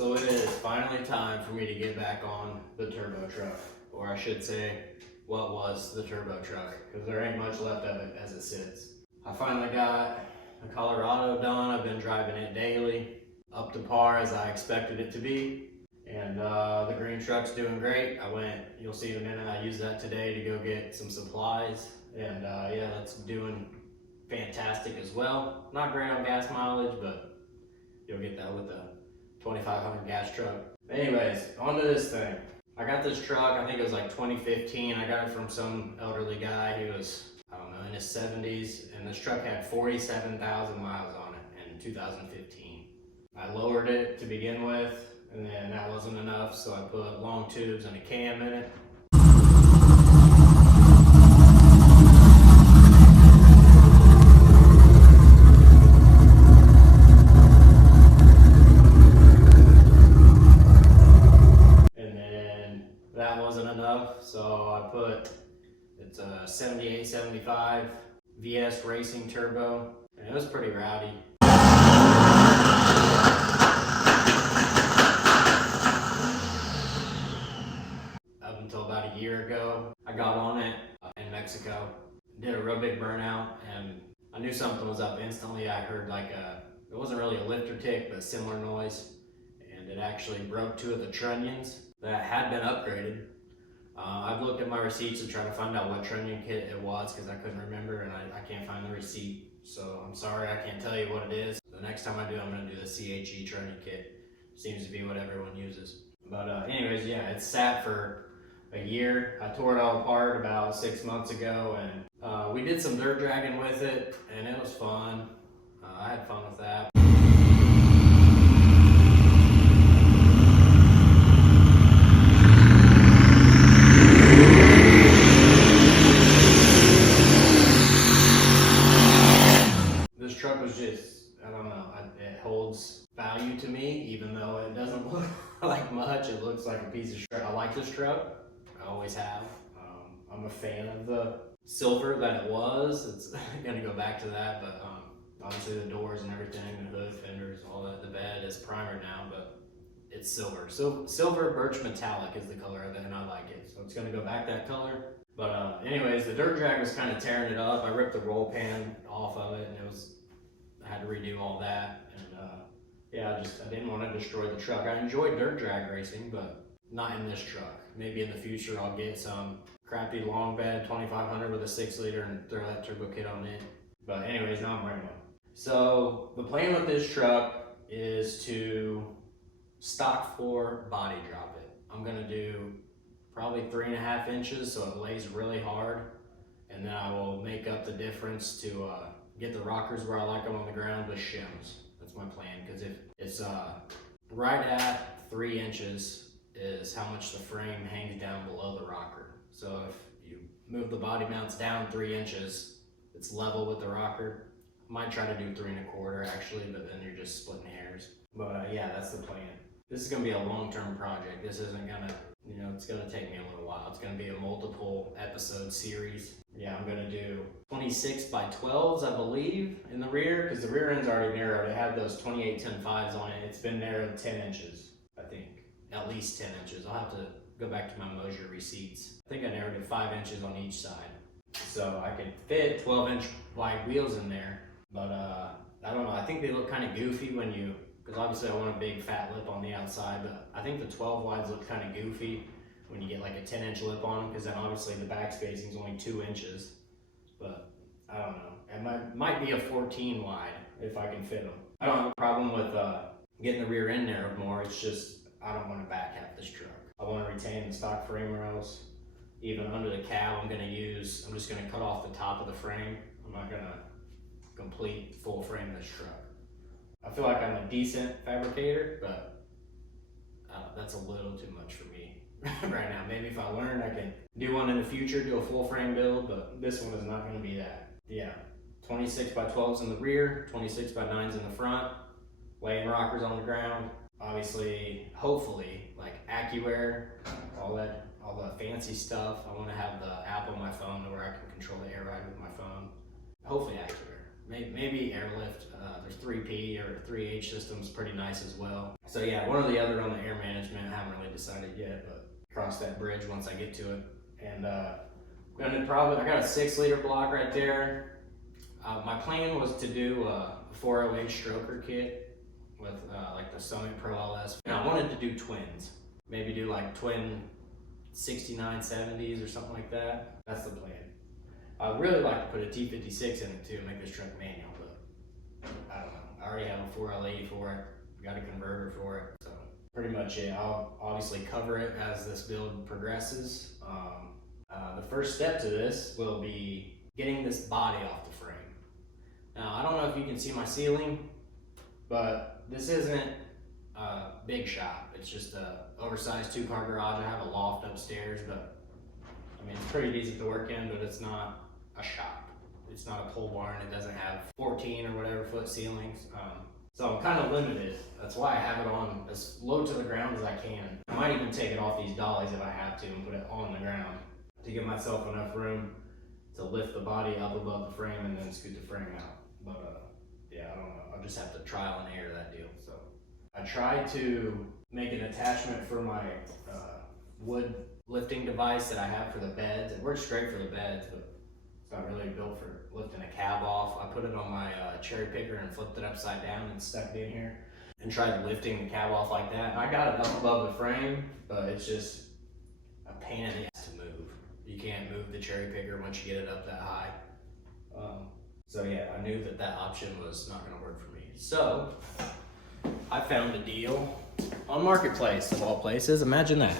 So it is finally time for me to get back on the turbo truck, or I should say, what was the turbo truck, because there ain't much left of it as it sits. I finally got the Colorado done. I've been driving it daily, up to par as I expected it to be, and the green truck's doing great. You'll see in a minute, I used that today to go get some supplies, and yeah, that's doing fantastic as well. Not great on gas mileage, but you'll get that with the 2500 gas truck. Anyways, onto this thing. I got this truck, I think it was like 2015. I got it from some elderly guy. He was, I don't know, in his 70s, and this truck had 47,000 miles on it in 2015. I lowered it to begin with, and then that wasn't enough, so I put long tubes and a cam in it. So it's a 78-75 VS Racing Turbo, and it was pretty rowdy. Up until about a year ago, I got on it in Mexico, did a real big burnout, and I knew something was up instantly. I heard it wasn't really a lifter tick, but a similar noise, and it actually broke two of the trunnions that had been upgraded. I've looked at my receipts to try to find out what trunnion kit it was because I couldn't remember, and I can't find the receipt. So I'm sorry, I can't tell you what it is. The next time I do, I'm going to do the CHE trunnion kit. Seems to be what everyone uses. But anyways, yeah, it's sat for a year. I tore it all apart about 6 months ago, and we did some dirt dragging with it, and it was fun. I had fun with that. It holds value to me, even though it doesn't look like much. It looks like a piece of shit. I like this truck. I always have. I'm a fan of the silver that it was. It's gonna go back to that, but obviously the doors and everything, the hood, fenders, all that. The bed is primer now, but it's silver. So silver birch metallic is the color of it, and I like it. So it's gonna go back that color. But anyways, the dirt drag was kind of tearing it up. I ripped the roll pan off of it, and I had to redo all that, and yeah, I didn't want to destroy the truck. I enjoy dirt drag racing, but not in this truck. Maybe in the future I'll get some crappy long bed 2500 with a 6-liter and throw that turbo kit on it. But anyways, now I'm rambling. So the plan with this truck is to stock floor body drop it. I'm gonna do probably 3.5 inches so it lays really hard, and then I will make up the difference to get the rockers where I like them on the ground with shims. That's my plan, because if it's right at 3 inches is how much the frame hangs down below the rocker. So if you move the body mounts down 3 inches, it's level with the rocker. I might try to do 3 1/4 actually, but then you're just splitting hairs. But yeah, that's the plan. This is gonna be a long-term project. This isn't gonna, it's gonna take me a little while. It's gonna be a multiple episode series. Yeah, I'm gonna do 26 by 12s, I believe, in the rear, because the rear end's already narrowed. It had those 28-10-5s on it. It's been narrowed 10 inches, I think. At least 10 inches. I'll have to go back to my Mosier receipts. I think I narrowed it 5 inches on each side. So I could fit 12-inch wide wheels in there, but I don't know. I think they look kind of goofy because obviously I want a big fat lip on the outside, but I think the 12 wides look kind of goofy when you get like a 10-inch lip on them, because then obviously the back spacing is only 2 inches. But I don't know. It might be a 14 wide if I can fit them. I don't have a problem with getting the rear end narrowed more. It's just I don't want to back half this truck. I want to retain the stock frame rails. Even under the cab, I'm just going to cut off the top of the frame. I'm not going to complete full frame this truck. I feel like I'm a decent fabricator, but that's a little too much for me right now. Maybe if I learn, I can do one in the future, do a full frame build, but this one is not going to be that. Yeah, 26 by 12s in the rear, 26 by 9s in the front, laying rockers on the ground. Obviously, hopefully, like AccuAir, all the fancy stuff. I want to have the app on my phone where I can control the air ride with my phone. Hopefully AccuAir. maybe airlift. There's 3P or 3H systems, pretty nice as well. So yeah, one or the other on the air management. I haven't really decided yet, but cross that bridge once I get to it. And I got a 6-liter block right there. My plan was to do a 408 stroker kit with like the Summit Pro LS. And I wanted to do twins, maybe do like twin 6970s or something like that. That's the plan. I'd really like to put a T56 in it too, make this truck manual, but I don't know. I already have a 4L80 for it, got a converter for it, so pretty much it. I'll obviously cover it as this build progresses. The first step to this will be getting this body off the frame. Now, I don't know if you can see my ceiling, but this isn't a big shop. It's just a oversized 2-car garage. I have a loft upstairs, but I mean, it's pretty decent to work in, but it's not a shop. It's not a pole barn. It doesn't have 14 or whatever foot ceilings. So I'm kind of limited. That's why I have it on as low to the ground as I can. I might even take it off these dollies if I have to and put it on the ground to give myself enough room to lift the body up above the frame and then scoot the frame out. But yeah, I don't know. I'll just have to trial and error that deal. So I tried to make an attachment for my wood lifting device that I have for the beds. It works great for the beds, but it's not really built for lifting a cab off. I put it on my cherry picker and flipped it upside down and stuck it in here and tried lifting the cab off like that. And I got it up above the frame, but it's just a pain in the ass to move. You can't move the cherry picker once you get it up that high. So yeah, I knew that option was not gonna work for me. So I found a deal on Marketplace of all places. Imagine that.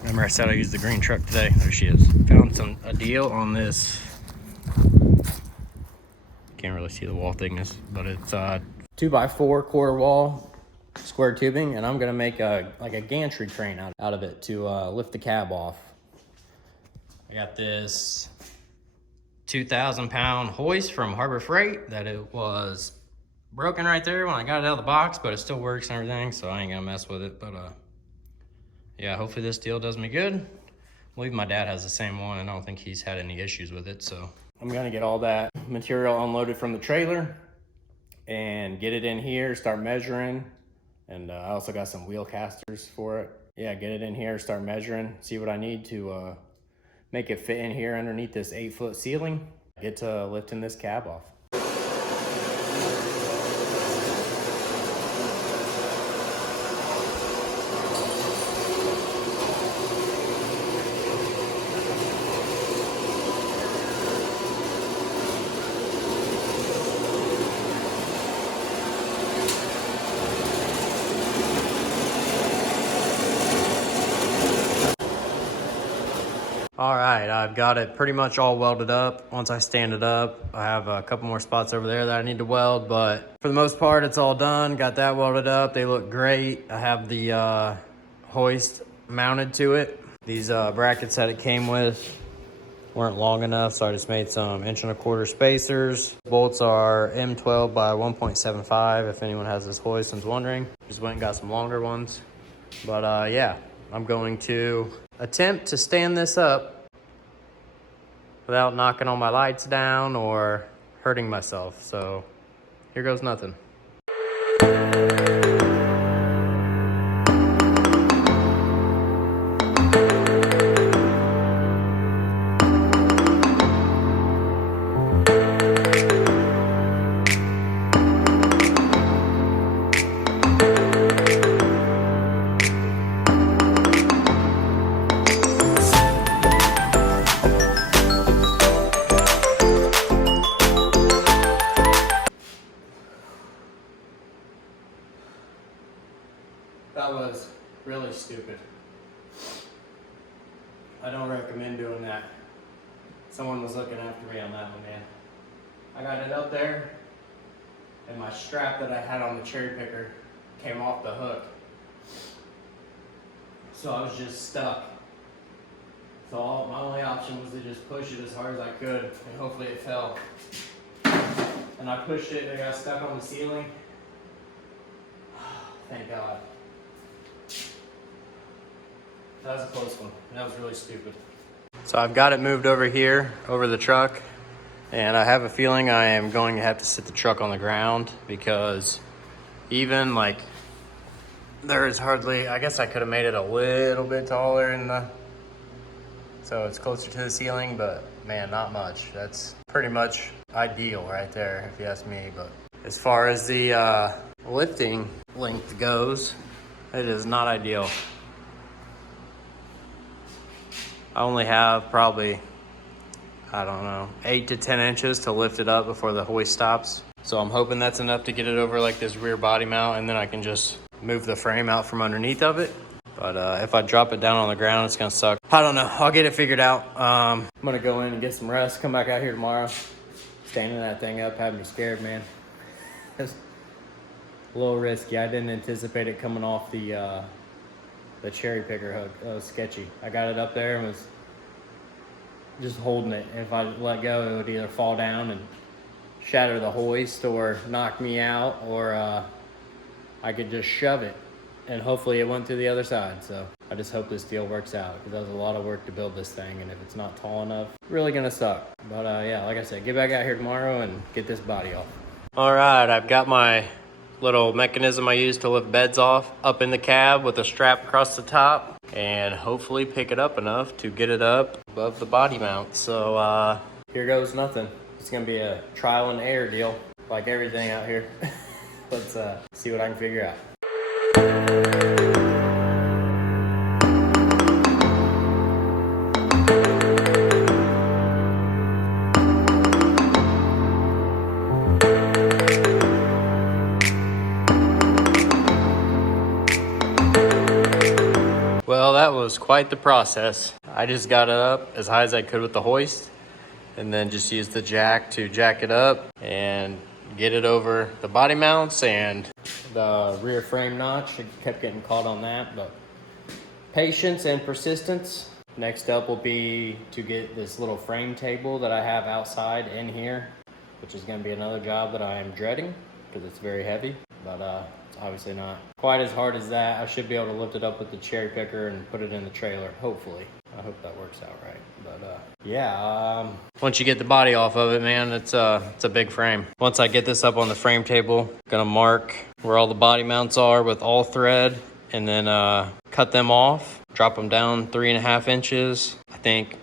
Remember I said I used the green truck today? There she is. Found a deal on this. Can't really see the wall thickness, but it's 2x4 quarter wall square tubing, and I'm gonna make like a gantry crane out of it to lift the cab off. I got this 2,000-pound hoist from Harbor Freight that it was broken right there when I got it out of the box, but it still works and everything, so I ain't gonna mess with it. But yeah, hopefully this deal does me good. I believe my dad has the same one, and I don't think he's had any issues with it. So I'm gonna get all that material unloaded from the trailer and get it in here, start measuring. And I also got some wheel casters for it. Yeah, get it in here, start measuring, see what I need to make it fit in here underneath this 8-foot ceiling. Get to lifting this cab off. All right, I've got it pretty much all welded up. Once I stand it up, I have a couple more spots over there that I need to weld, but for the most part, it's all done. Got that welded up. They look great. I have the hoist mounted to it. These brackets that it came with weren't long enough, so I just made some 1¼ inch spacers. Bolts are M12 by 1.75, if anyone has this hoist and's wondering. Just went and got some longer ones. But yeah, I'm going to attempt to stand this up without knocking all my lights down or hurting myself. So here goes nothing. That was really stupid. I don't recommend doing that. Someone was looking after me on that one, man. I got it up there, and my strap that I had on the cherry picker came off the hook. So I was just stuck. So my only option was to just push it as hard as I could, and hopefully it fell. And I pushed it, and it got stuck on the ceiling. Thank God. That was a close one. That was really stupid. So I've got it moved over here, over the truck, and I have a feeling I am going to have to sit the truck on the ground because even like there is hardly, I guess I could have made it a little bit taller in the, so it's closer to the ceiling, but man, not much. That's pretty much ideal right there, if you ask me. But as far as the lifting length goes, it is not ideal. I only have probably, I don't know, 8 to 10 inches to lift it up before the hoist stops. So I'm hoping that's enough to get it over like this rear body mount, and then I can just move the frame out from underneath of it. But if I drop it down on the ground, it's gonna suck. I don't know, I'll get it figured out. I'm gonna go in and get some rest, come back out here tomorrow. Standing that thing up had me scared, man. It's a little risky. I didn't anticipate it coming off the cherry picker hook. It was sketchy. I got it up there and was just holding it. And if I let go, it would either fall down and shatter the hoist or knock me out, or I could just shove it and hopefully it went through the other side. So I just hope this deal works out, because that was a lot of work to build this thing, and if it's not tall enough, really gonna suck. But yeah, like I said, get back out here tomorrow and get this body off. All right, I've got my little mechanism I use to lift beds off up in the cab with a strap across the top, and hopefully pick it up enough to get it up above the body mount. So here goes nothing. It's gonna be a trial and error deal, like everything out here. Let's see what I can figure out. Well, that was quite the process. I just got it up as high as I could with the hoist, and then just used the jack to jack it up and get it over the body mounts and the rear frame notch. It kept getting caught on that, but patience and persistence. Next up will be to get this little frame table that I have outside in here, which is going to be another job that I am dreading because it's very heavy, but it's obviously not quite as hard as that. I should be able to lift it up with the cherry picker and put it in the trailer, hopefully. I hope that works out right. But yeah, once you get the body off of it, man, it's a big frame. Once I get this up on the frame table, gonna mark where all the body mounts are with all thread, and then cut them off, drop them down 3.5 inches. I think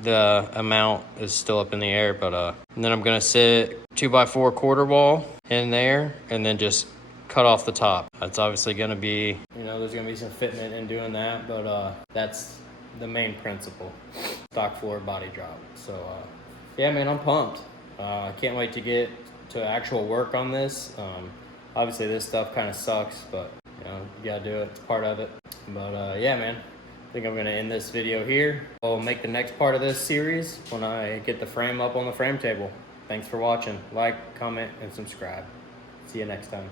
the amount is still up in the air, but and then I'm gonna sit 2x4 quarter wall in there, and then just cut off the top. That's obviously gonna be, you know, there's gonna be some fitment in doing that, but that's the main principle. Stock floor body drop. So yeah, man, I'm pumped. I can't wait to get to actual work on this. Obviously this stuff kind of sucks, but you know, you gotta do it, it's part of it. But yeah, man, I think I'm gonna end this video here. I'll make the next part of this series when I get the frame up on the frame table. Thanks for watching. Like, comment, and subscribe. See you next time.